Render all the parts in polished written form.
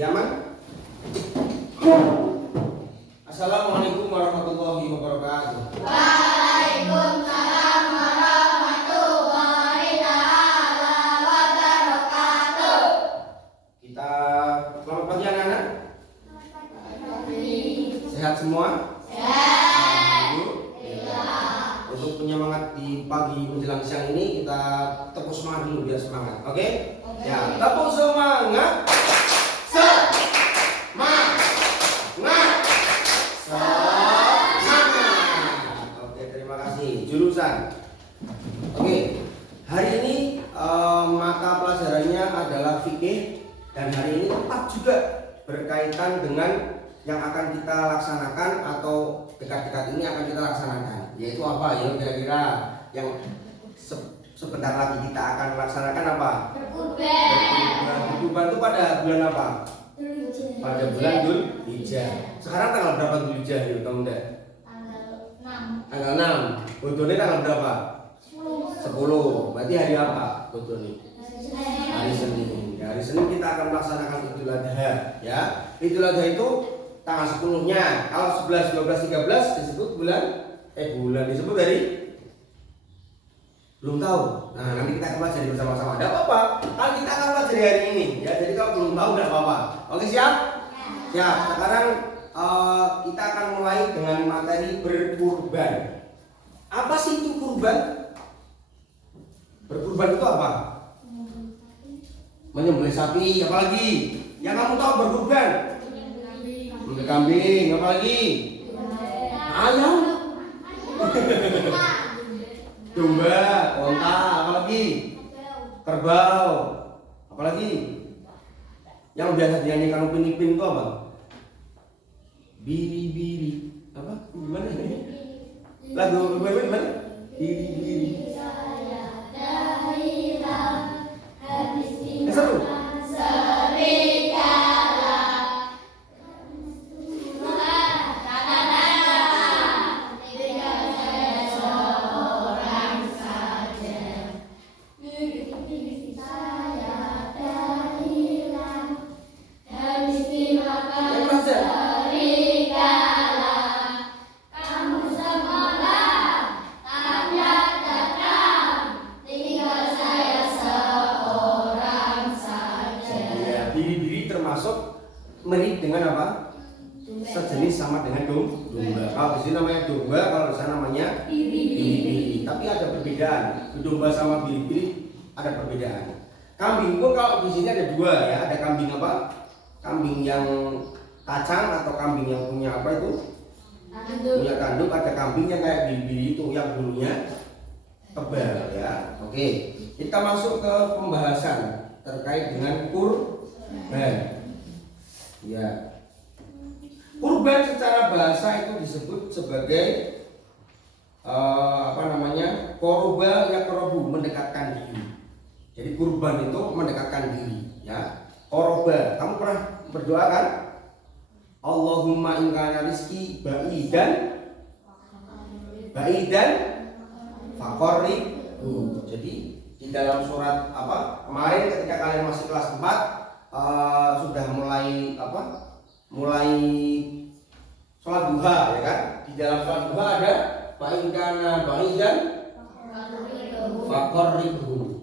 Yaman? Assalamualaikum warahmatullahi wabarakatuh. Waalaikumsalam warahmatullahi taala wabarakatuh. Kita selamat pagi anak-anak. Sehat semua? Sehat. Untuk penyemangat di pagi menjelang siang ini kita tepuk semangat dulu biar semangat. Oke? Ya, tepuk semangat. Jurusan. Oke, hari ini mata pelajarannya adalah fikih dan hari ini tepat juga berkaitan dengan yang akan kita laksanakan atau dekat-dekat ini akan kita laksanakan, yaitu apa ya kira-kira yang sebentar lagi kita akan laksanakan apa? Berkurban itu pada bulan apa? Pada bulan Dzulhijjah. Sekarang tanggal berapa Dzulhijjah ya, tahu enggak? Tanggal 6. Bodone tanggal berapa? 10. Berarti hari apa bodone? Hari Senin. Ya, hari Senin kita akan melaksanakan Idul Adha, ya. Idul Adha itu tanggal 10-nya. Kalau 11, 12, 13 disebut bulan disebut dari belum tahu. Nah, nanti kita akan pelajari bersama-sama. Enggak apa-apa. Kan kita akan pelajari hari ini, ya. Jadi kalau belum tahu enggak apa-apa. Oke, siap? Siap. Sekarang kita akan mulai dengan materi berkurban. Apa sih itu kurban? Berkurban itu apa? Menyembelih sapi, apalagi? Yang kamu tahu berkurban? Menyembelih kambing, apalagi? Ayam? Domba, onta, apalagi? Kerbau, apalagi? Yang biasa dinyanyikan Upin Ipin itu apa? Biri-biri, apa? Gimana ini? Lagu gimana? Biri-biri. Seru. Mirip dengan apa? Sejenis sama dengan domba. Kalau di sini namanya domba, kalau di sana namanya biri-biri. Tapi ada perbedaan. Domba sama biri-biri ada perbedaan. Kambing pun kalau di sini ada dua, ya. Ada kambing apa? Kambing yang kacang atau kambing yang punya apa itu? Punya tanduk. Ada kambing yang kayak biri-biri itu yang bulunya tebal, ya. Oke. Kita masuk ke pembahasan terkait dengan kurban. Ya, kurban secara bahasa itu disebut sebagai korba yakrobu, mendekatkan diri. Jadi kurban itu mendekatkan diri, ya. Korba, kamu pernah berdoa kan? Allahumma in kana rizki ba'idan faqarribhu. Jadi di dalam surat apa? Kemarin ketika kalian masih kelas 4 sudah mulai sholat duha, ya kan? Di dalam sholat duha ada fa'ingkana ba'idan faqarribhu.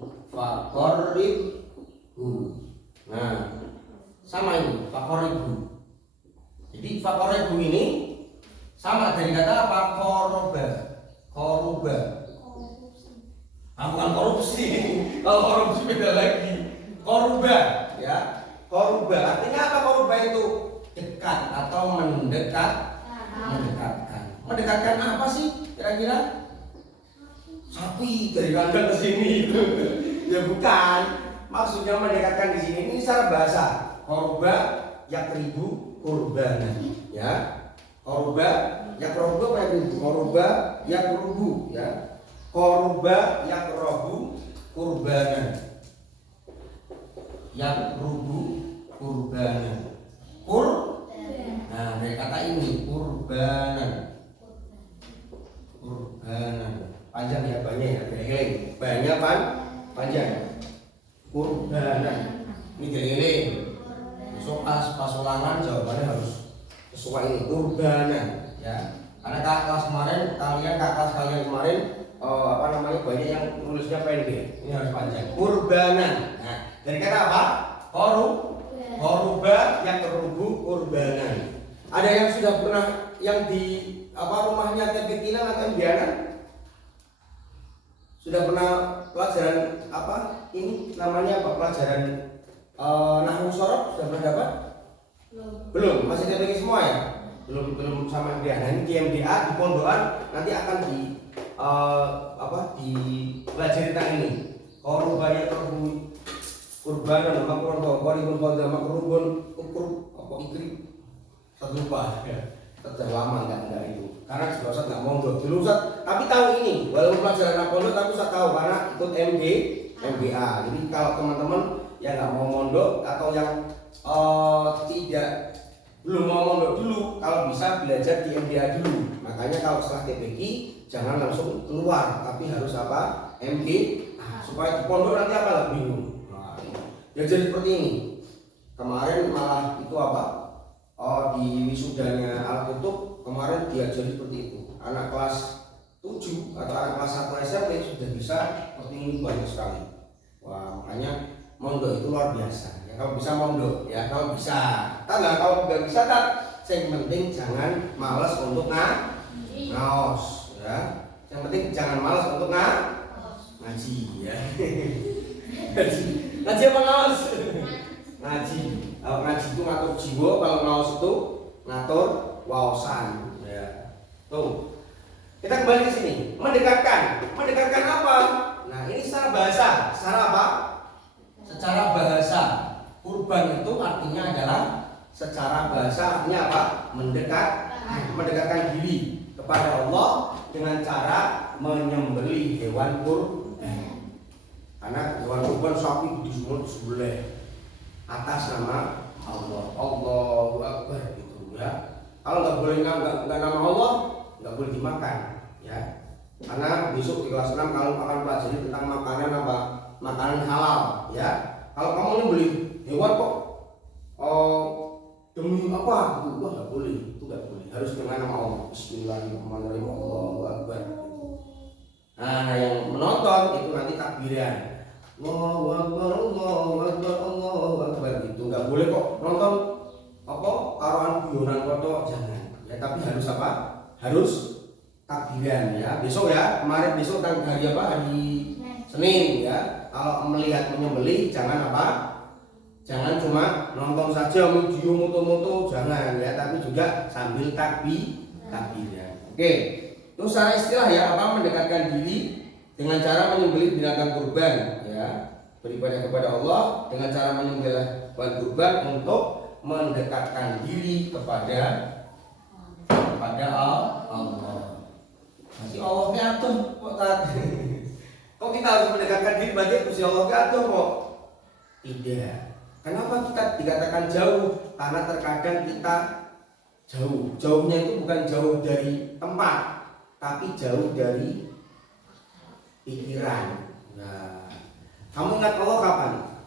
Nah, sama ini faqarribhu. Jadi faqarribhu ini sama dari kata apa? Koruba. Bukan korupsi. Kalau korupsi beda lagi. Koruba, ya. Koruba artinya apa? Koruba itu dekat atau mendekatkan. Mendekatkan apa sih kira-kira? Sapi dari kandang ke sini itu. Ya bukan. Maksudnya mendekatkan di sini ini secara bahasa. Koruba yakribu kurbanan, ya. Koruba yakrobu apa yakribu? Koruba yakrubu, ya. Koruba yakrobu kurbanan. Yang rubu kurbanan. Nah, dari kata ini kurbanan. Panjang ya, banyak ya, banyak panjang. Kurbanan. Ini geleng. Besok pas sesuai ini kurbanan ya. Karena kelas kemarin kelas kalian kemarin banyak yang nulisnya pendek. Ini harus panjang. Kurbanan. Nah, dari kata apa? Koruba yang terubu kurbanan. Ada yang sudah pernah yang di rumahnya Tepikinan atau Imbianan? Sudah pernah pelajaran ini namanya pelajaran nahwu sorab sudah pernah dapat? Belum, masih TPK semua ya? Belum sama MDA. Nah, ini di MDA di pondokan nanti akan dipelajari tentang ini. Korubaya terubu kurbanan nama koribun nama kurubun ikri satu lupa ya. Terjawab enggak itu. Karena juga Ustaz enggak mondok. Dulu Ustaz tapi tahu ini, walaupun pelajaran pondok tapi Ustaz tahu karena ikut MBA. Jadi kalau teman-teman yang enggak mau mondok atau yang belum mau mondok dulu, kalau bisa belajar di MBA dulu. Makanya kalau setelah TPQ jangan langsung keluar, tapi harus MBA supaya di pondok nanti bingung. Nah, ya jadi seperti ini. Kemarin malah itu di wisudanya Al-Kutub kemarin diajari seperti itu. Anak kelas 7 atau anak kelas 1 SMP sudah bisa seperti ini banyak sekali. Wah, makanya mondok itu luar biasa. Ya, kalau bisa mondok, ya kalau bisa. Kalau nggak bisa yang penting jangan malas untuk ngaos, ya. Yang penting jangan malas untuk ngaji, ya. Ngaji apa ngaos? Ngaji. Kalau ngaji itu ngatur jiwa, kalau ngaos itu ngatur wawasan. Ya. Tuh. Kita kembali ke sini. Mendekatkan apa? Nah, ini secara bahasa. Secara apa? Secara bahasa. Kurban itu artinya adalah secara bahasa artinya apa? Mendekatkan diri kepada Allah dengan cara menyembelih hewan kurban. Karena hewan kurban sapi disembelih atas nama Allah. Allahu Akbar gitu ya. Kalau nggak boleh nggak nama Allah, nggak boleh dimakan ya. Karena besok di kelas 6 kalau akan pelajari tentang makanan halal ya. Kalau kamu ini beli hewan kok demi apa gitu, wah nggak boleh, itu nggak boleh. Harus dengan nama Allah. Bismillahirrahmanirrahim. Allahu Akbar. Nah, yang menonton itu nanti takbiran. Allahu Akbar, Allahu Akbar, Allahu Akbar gitu. Nggak boleh kok nonton karuan guyonan foto, jangan. Ya, tapi harus apa? Harus takbiran ya. Besok ya, kemarin besok kan hari apa? Hari Senin ya. Kalau melihat menyembelih jangan jangan cuma nonton saja video moto-moto, jangan ya, tapi juga sambil takbiran. Oke. Itu secara istilah ya, mendekatkan diri dengan cara menyembelih binatang kurban ya, beribadah kepada Allah dengan cara menyembelih hewan kurban untuk mendekatkan diri kepada Allah. Masih Allah atur kok tadi. Kok kita harus mendekatkan diri berarti Gusti Allah atur kok? Tidak. Kenapa kita dikatakan jauh? Karena terkadang kita jauh. Jauhnya itu bukan jauh dari tempat, tapi jauh dari pikiran. Nah, kamu ingat Allah kapan?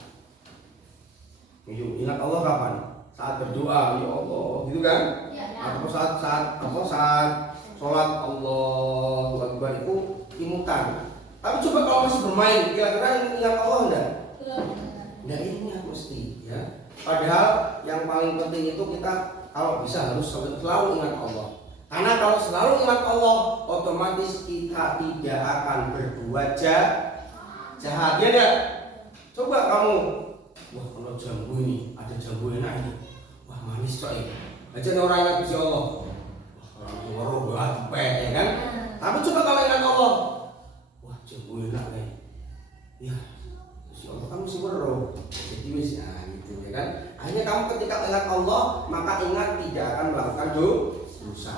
Ingat Allah kapan? Saat berdoa, ya Allah, gitu kan? Atau saat sholat Allahu Akbar itu imutan. Tapi coba kalau masih bermain, kira-kira ingat Allah enggak? Enggak ingat mesti, ya. Padahal yang paling penting itu kita kalau bisa harus selalu ingat Allah. Karena kalau selalu ingat Allah, otomatis kita tidak akan berbuat jahat, ya enggak? Coba kamu, wah kalau jambu ini, ada jambu enak ini, wah manis coy. Aja orang ingat Gusti Allah, orang ngoro banget, ya kan? Tapi coba kalau ingat Allah, wah jambu enak nih, ya Gusti Allah kamu mesti weruh, jadi wis gitu ya kan? Hanya kamu ketika ingat Allah, maka ingat tidak akan melakukan dosa.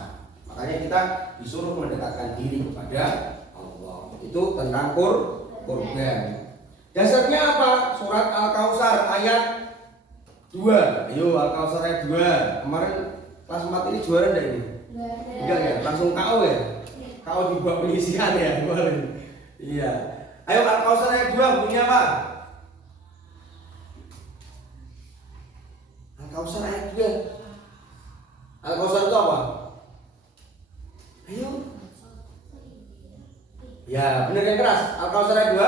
Makanya kita disuruh mendekatkan diri kepada Allah. Itu tentang kurban. Dasarnya apa? Surat Al-Kautsar ayat 2. Ayo Al-Kautsar ayat 2. Kemarin kelas 4 ini juara enggak ini? Enggak ya? Langsung KO ya? KO di bawah pengisian ya kemarin. Iya. Ayo Al-Kautsar ayat 2 bunyinya apa? Al-Kautsar ayat 2. Al-Kausar itu apa? Ayo. Ya, benar yang keras. Al-Kausar ayat 2.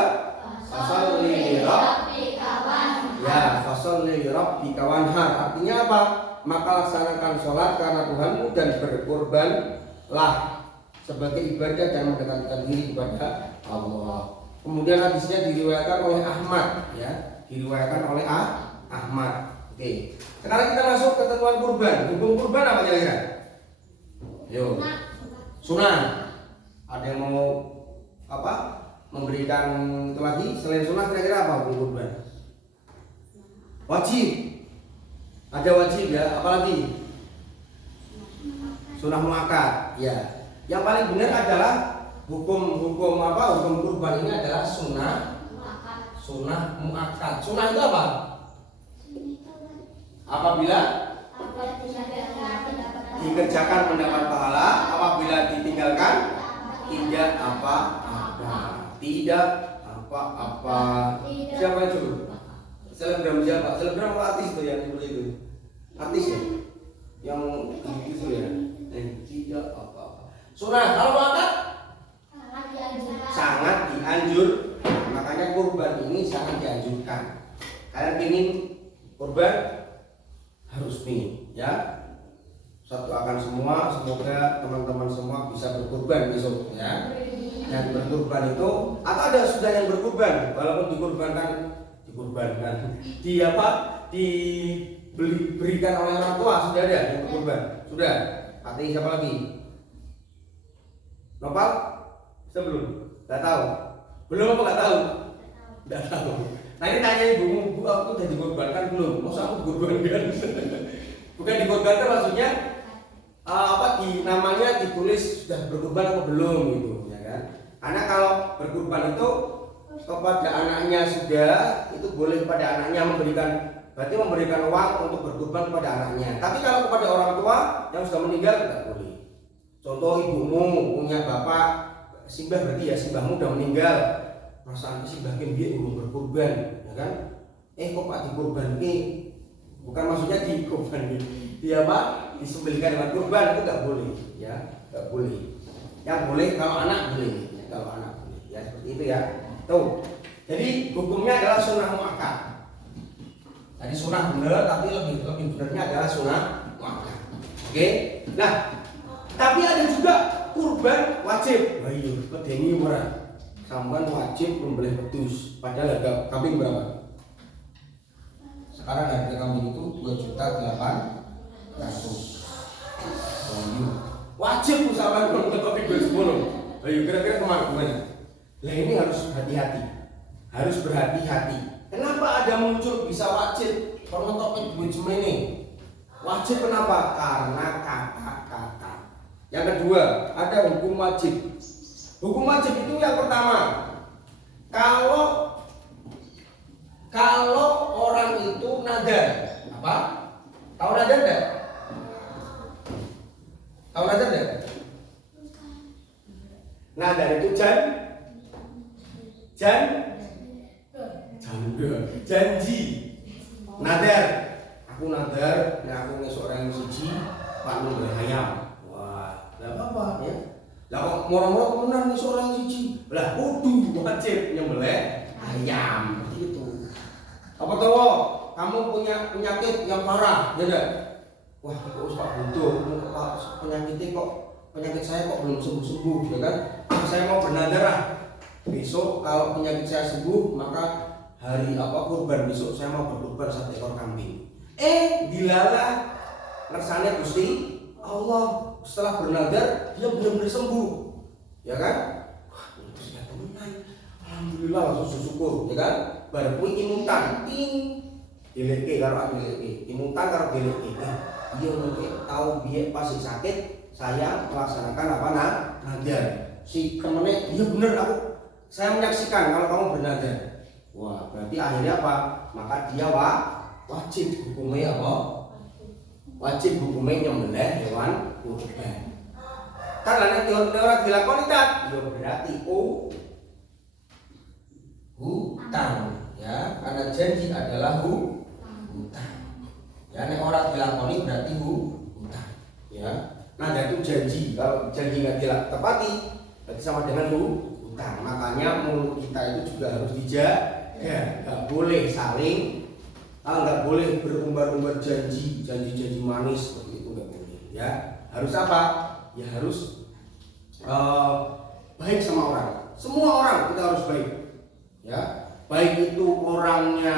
Fasol li rabbika wanhar. Ya, fasol li rabbika wanhar. Artinya apa? Maka laksanakan sholat karena Tuhanmu dan berkorbanlah sebagai ibadah dan mendekatkan diri kepada Allah. Kemudian hadisnya diriwayatkan oleh Ahmad, ya, diriwayatkan oleh Ahmad. Oke. Sekarang kita masuk ke ketentuan kurban. Hukum kurban apa kira-kira? Yo. Sunnah. Ada yang mau apa? Memberikan itu lagi selain sunnah kira-kira apa hukum kurban? Wajib. Ada wajib ya, apalagi? Sunnah muakkad. Ya. Yang paling benar adalah hukum apa? Hukum kurban ini adalah sunnah muakkad. Sunnah itu apa? Apabila dikerjakan mendapat pahala, apabila ditinggalkan tidak apa-apa. Tidak apa-apa. Siapa itu? Selebgram siapa? Selebgram artis itu yang seperti itu. Artis ya? Yang itu ya. Tidak apa-apa. Sunnah kalau muakkad sangat dianjur. Makanya kurban ini sangat dianjurkan. Kalian ingin kurban harus nih ya, satu akan semua. Semoga teman-teman semua bisa berkurban besok ya. Dan berkurban itu atau ada sudah yang berkurban walaupun dikurbankan di apa diberikan oleh orang tua, sudah ada yang berkurban sudah. Hati siapa lagi? Nopal sebelum nggak tahu belum apa nggak tahu nggak tahu. Nah ini tanya ibumu, bu aku udah dikorbankan belum? Masa aku dikorbankan? Bukan dikorbankan maksudnya namanya ditulis sudah berkorban apa belum gitu ya kan? Karena kalau berkorban itu kepada anaknya sudah, itu boleh kepada anaknya berarti memberikan uang untuk berkorban kepada anaknya. Tapi kalau kepada orang tua yang sudah meninggal tidak boleh. Contoh ibumu punya bapak simbah, berarti ya simbahmu sudah meninggal. Perasaan simbah dia belum berkorban, ya kan? Kok Pak dikorban bukan maksudnya dikorban dia apa? Disembelihkan dengan kurban, itu nggak boleh, ya, nggak boleh. Yang boleh kalau anak boleh, ya, kalau anak boleh, ya seperti itu ya. Tuh. Jadi hukumnya adalah sunnah muakkad. Tadi sunnah benar, tapi lebih benarnya adalah sunnah muakkad. Oke? Nah, tapi ada juga kurban wajib. Wah iya, pedeni murah. Sampan wajib membeli wedhus. Padahal harga kambing berapa? Sekarang harga kambing itu 2.800.000. Wajib usahakan untuk kambing 2010. Ayo kira-kira kemana? Lah ini harus hati-hati. Harus berhati-hati. Kenapa ada muncul bisa wajib? Kalau topik duit semene. Wajib kenapa? Karena kata-kata. Yang kedua, ada hukum wajib. Hukum wajib itu yang pertama, kalau orang itu nadar, apa? Tahu nadar enggak? Tahu nadar enggak? Nadar itu janji. Nadar. Aku nadar, aku ngesuk orang siji, Pak lu boleh ayam. Wah, enggak apa-apa ya. Lah moro-moro kemenan nih seorang siji. Lah kudu wajib nyembelih ayam. Seperti itu. Apa tahu kamu punya penyakit yang parah, ya enggak? Wah, kok Pak butuh penyakit saya kok belum sembuh-sembuh, ya kan? Saya mau bernadar. Besok kalau penyakit saya sembuh, maka hari kurban besok saya mau berkurban 1 ekor kambing. Dilalah kersane Gusti Allah. Setelah bernadar dia benar-benar sembuh, ya kan? Wah, ini temenan. Alhamdulillah, langsung syukur, ya kan? Baru kuwi imutan, dileke karo dileke, imutan karo dileke. Dia mungkin tahu biar pasti sakit, saya melaksanakan nadar. Si temennya, iya benar saya menyaksikan kalau kamu bernadar. Wah, berarti akhirnya apa? Maka dia wajib hukumnya apa? Wajib hukumnya nyembelih hewan kurban. Karena orang dilakoni tak, ya berarti hutang, ya, karena janji adalah hutang. Ya, nek orang dilakoni berarti hutang. ya. Nadar itu janji, kalau janji nggak ditepati berarti sama dengan hutang. Makanya mulut kita itu juga harus dijaga, nggak boleh saling, nggak boleh berumbar-umbar janji manis seperti itu, nggak boleh ya. Harus apa? Ya harus baik sama orang. Semua orang kita harus baik ya, baik itu orangnya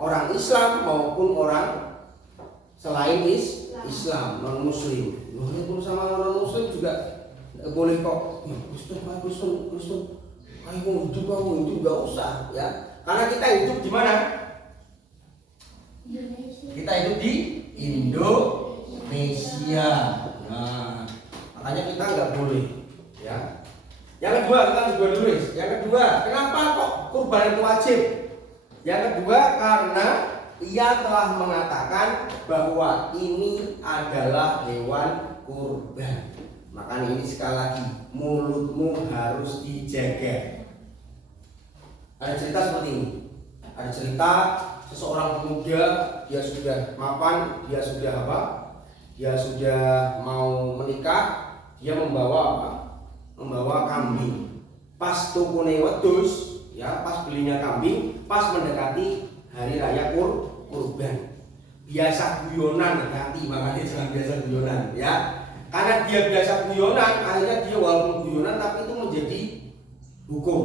orang Islam maupun orang selain Islam, non Muslim. Walaupun sama non Muslim juga nggak boleh kok. Kristen, ayo hidup kamu hidup nggak usah ya. Karena kita hidup di mana? Kita hidup di Indonesia. Nah, makanya kita nggak boleh ya. Yang kedua, kita harus dulu. Yang kedua, kenapa kok kurban itu wajib? Yang kedua, karena ia telah mengatakan bahwa ini adalah hewan kurban. Makanya ini sekali lagi, mulutmu harus dijaga. Ada cerita seperti ini. Ada cerita seseorang pemuda, dia sudah mapan, dia sudah apa? Dia sudah mau menikah, dia membawa apa? Membawa kambing. Pas tukune wedhus, ya, pas belinya kambing, pas mendekati hari raya kurban. Biasa guyonan hati, makanya jangan biasa guyonan, ya. Karena dia biasa guyonan, akhirnya dia walaupun guyonan tapi itu menjadi hukum.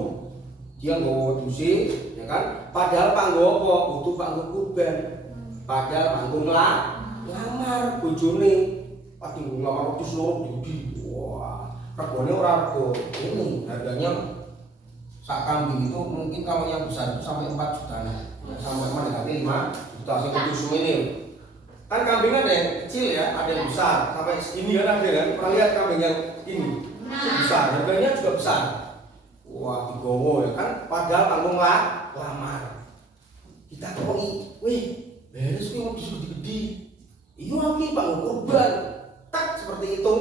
Dia nggawa wedhuse, ya kan? Padahal panggo apa? Butuh panggo kurban. Padahal panggo lamar bojone. Pati ngelamar wedhus loro diudi. Wah, regane ora rego ini, harganya sak kambing itu mungkin kalau yang besar itu sampai 4 juta nah. Sampai mendekati 5 juta sing wedhus ini. Kan kambing ada yang kecil ya, ada yang besar, sampai segini kan ada kan? Pernah lihat kambing yang ini? Besar, harganya juga besar. Wah, digowo ya kan? Padahal tanggung lamar. Kita koi, wih, beres kuwi wedhus gede-gede. Iya lagi Pak kurban. Tak seperti itu.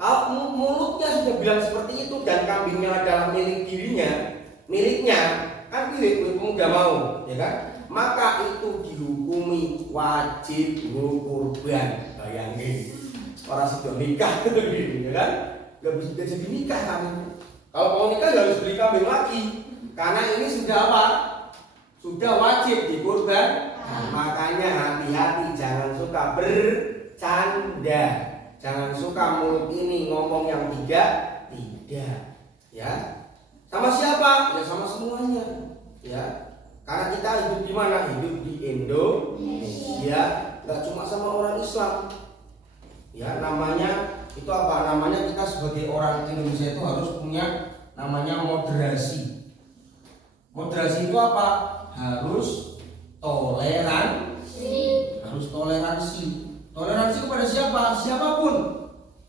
Kalau mulutnya sudah bilang seperti itu dan kambingnya adalah milik dirinya, miliknya, kan pilih pemuda mau, ya kan? Maka itu dihukumi wajib kurban. Bayangin, orang sudah nikah, ya kan? Gak bisa jadi nikah kami. Kalau mau nikah gak harus beli kambing lagi, karena ini sudah apa? Sudah wajib dikurban. Makanya hati-hati, jangan suka bercanda, jangan suka mulut ini ngomong yang tidak, ya. Sama siapa? Ya sama semuanya, ya. Karena kita hidup di mana? Hidup di Indonesia, nggak cuma sama orang Islam. Ya, namanya itu apa? Namanya kita sebagai orang Indonesia itu harus punya namanya moderasi. Moderasi itu apa? Harus toleransi. Harus toleransi. Toleransi kepada siapa? Siapapun.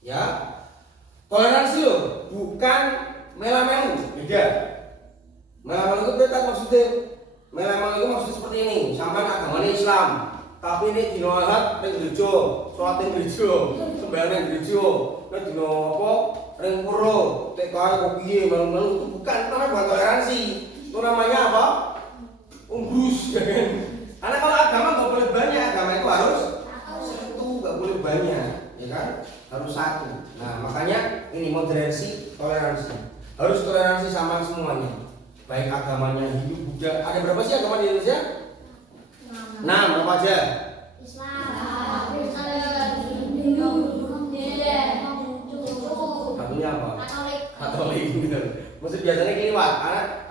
Ya. Toleransi loh, bukan mela-melu. Beda. Mela-melu itu beda maksudnya. Mela-melu itu maksudnya seperti ini. Sampai agamanya Islam, tapi ini dino Ahad ning gereja, salat ning gereja, sembahyang ning gereja. Nek dino apa? Ring pura, tek kae kok piye melu-melu itu bukan namanya toleransi. Itu namanya apa? Umbrus, ya kan? Karena kalau agama nggak boleh banyak, agama itu harus satu, nggak boleh banyak, ya kan? Harus satu. Nah, makanya ini moderasi, toleransi. Harus toleransi sama semuanya. Baik agamanya Hindu, Buddha. Ada berapa sih agama di Indonesia? 6, apa aja? Islam, Hindu, Buddha, Satunya apa? Katolik. Katolik, benar. Mesti biasanya keliwat.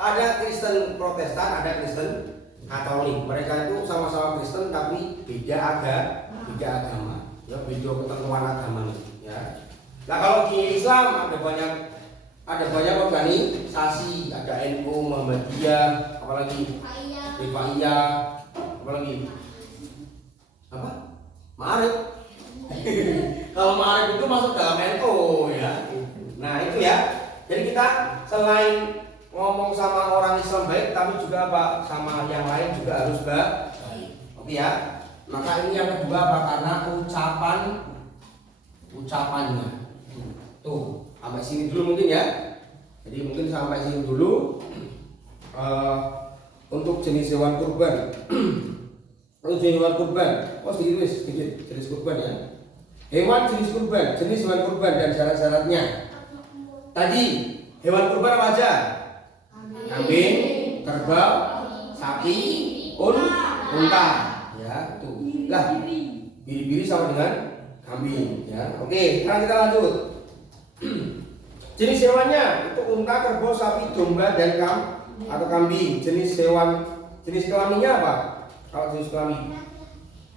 Ada Kristen Protestan, ada Kristen Katolik. Mereka itu sama-sama Kristen tapi beda agama. Ya, beda ketentuan agama. Ya. Nah, kalau di Islam ada banyak organisasi, ada NU, Muhammadiyah, apalagi Rifaiyah, apalagi apa? Ma'arif. Kalau Ma'arif itu masuk dalam NU ya. Nah, itu ya. Jadi kita selain ngomong sama orang Islam baik, tapi juga apa? Sama yang lain juga harus baik. Oke ya. Maka ini yang kedua apa? Karena ucapannya. Tuh, sampai sini dulu mungkin ya. Jadi mungkin sampai sini dulu untuk jenis hewan kurban. Untuk jenis hewan kurban, sedikit jenis kurban ya. Hewan jenis kurban, jenis hewan kurban dan syarat-syaratnya. Tadi hewan kurban apa aja? Kambing, kerbau, sapi, unta. Ya, tuh. Lah, biri-biri sama dengan kambing. Ya, oke. Sekarang kita lanjut. Jenis hewannya itu unta, kerbau, sapi, domba dan atau kambing. Jenis hewan, jenis kelaminnya apa? Kalau jenis kelamin,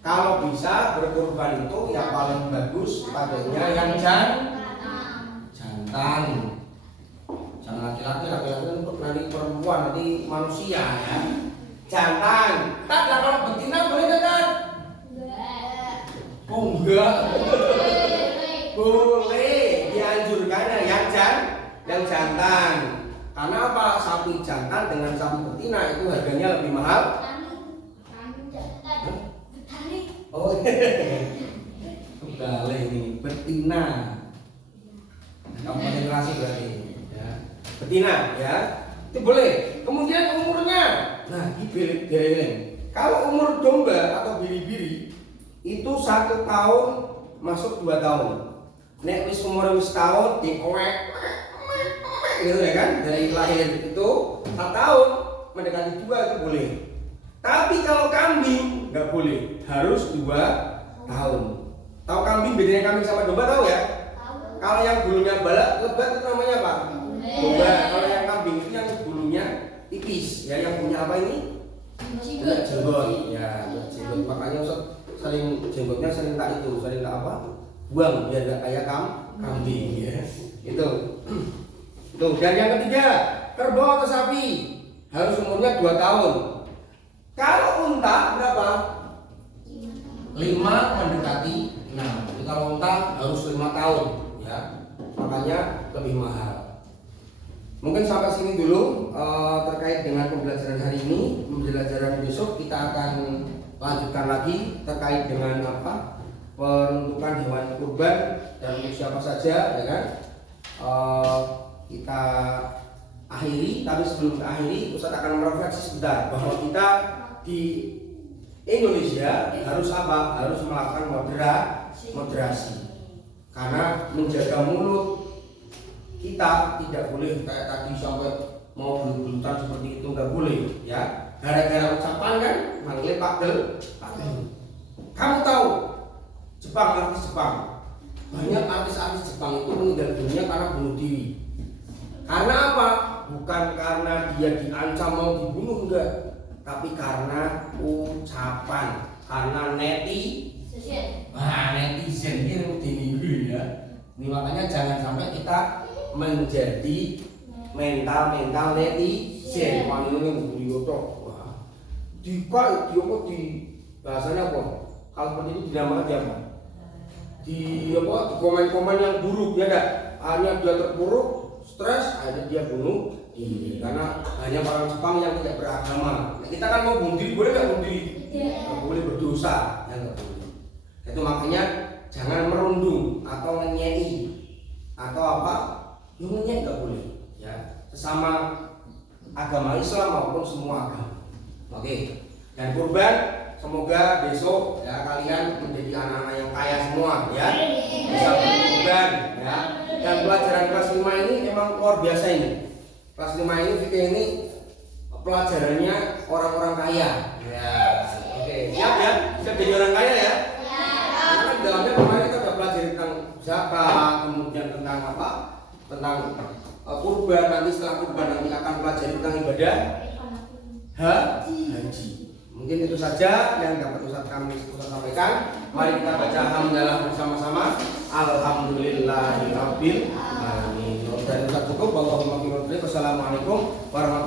kalau bisa berkurban itu yang paling bagus padanya yang jantan. Jangan laki-laki untuk nanti perempuan, nanti manusia ya. Jantan. Tak kalau betina boleh tidak? Oh enggak. Boleh, dianjurkan yang jantan. Karena apa? Sapi jantan dengan sapi betina itu harganya lebih mahal. Oh, kebalik ini betina. Kamu generasi berarti ya. Betina ya. Itu boleh. Kemudian umurnya. Nah, ini kalau umur domba atau biri-biri itu 1 tahun masuk 2 tahun. Nek wis umur wis tahun diowek gitu ya kan, dari lahir itu 1 tahun mendekati 2 itu boleh. Tapi kalau kambing nggak boleh, harus 2 tahun. Tahu kambing bedanya kambing sama domba tahu ya? Kalau yang bulunya lebat itu namanya apa? Domba. Kalau yang kambing itu yang bulunya tipis, ya yang punya apa ini? Jenggot. Ya, jenggot. Makanya jenggotnya sering tak apa? Buang biar nggak kayak kambing ya. Itu. Tuh, dan yang ketiga, kerbau atau sapi harus umurnya 2 tahun. Kalau unta berapa? 5 mendekati 6. Jadi kalau unta harus 5 tahun ya. Makanya lebih mahal. Mungkin sampai sini dulu terkait dengan pembelajaran hari ini. Pembelajaran besok kita akan lanjutkan lagi terkait dengan apa? Peruntukan hewan kurban dan untuk siapa saja ya kan. Kita akhiri, tapi sebelum kita akhiri Ustaz akan merefleksi sebentar bahwa kita di Indonesia harus apa? Harus melakukan moderasi. Karena menjaga mulut kita tidak boleh kayak tadi sampai mau belut-belutan seperti itu, nggak boleh ya. Gara-gara ucapan kan manggilnya Pak Del. Kamu tahu artis Jepang banyak artis Jepang itu meninggal dunia karena bunuh diri. Karena apa? Bukan karena dia diancam mau dibunuh, enggak, tapi karena ucapan, karena netizen ini ya. Ini makanya jangan sampai kita menjadi mental netizen. Wanita yang beriyotok, di bahasanya apa? Kalau seperti itu dinamakan apa? Di komen-komen yang buruk ya enggak? Hanya dia terpuruk, stres, akhirnya dia bunuh diri. Karena hanya orang Jepang yang tidak beragama. Nah, kita kan mau bunuh diri, boleh nggak bunuh diri? Nggak boleh, berdosa, ya nggak boleh. Itu makanya jangan merundung atau ngenyei atau apa, ngenyei nggak boleh. Ya, sesama agama Islam maupun semua agama. Oke. Dan kurban, semoga besok ya kalian menjadi anak-anak yang kaya semua ya, bisa berkurban ya. Dan pelajaran kelas 5 ini memang luar biasa ini. Kelas 5 ini fikih ini pelajarannya orang-orang kaya. Ya, oke. Siap ya? Siap jadi orang kaya ya? Karena di dalamnya kemarin kita sudah pelajari tentang zakat, kemudian tentang apa? Tentang kurban, nanti setelah kurban nanti akan pelajari tentang ibadah haji. Mungkin itu saja yang dapat Ustaz sampaikan. Mari kita baca hamdalah bersama-sama. Alhamdulillahirabbil alamin. Dan Ustaz cukup. Wassalamualaikum warahmatullahi wabarakatuh.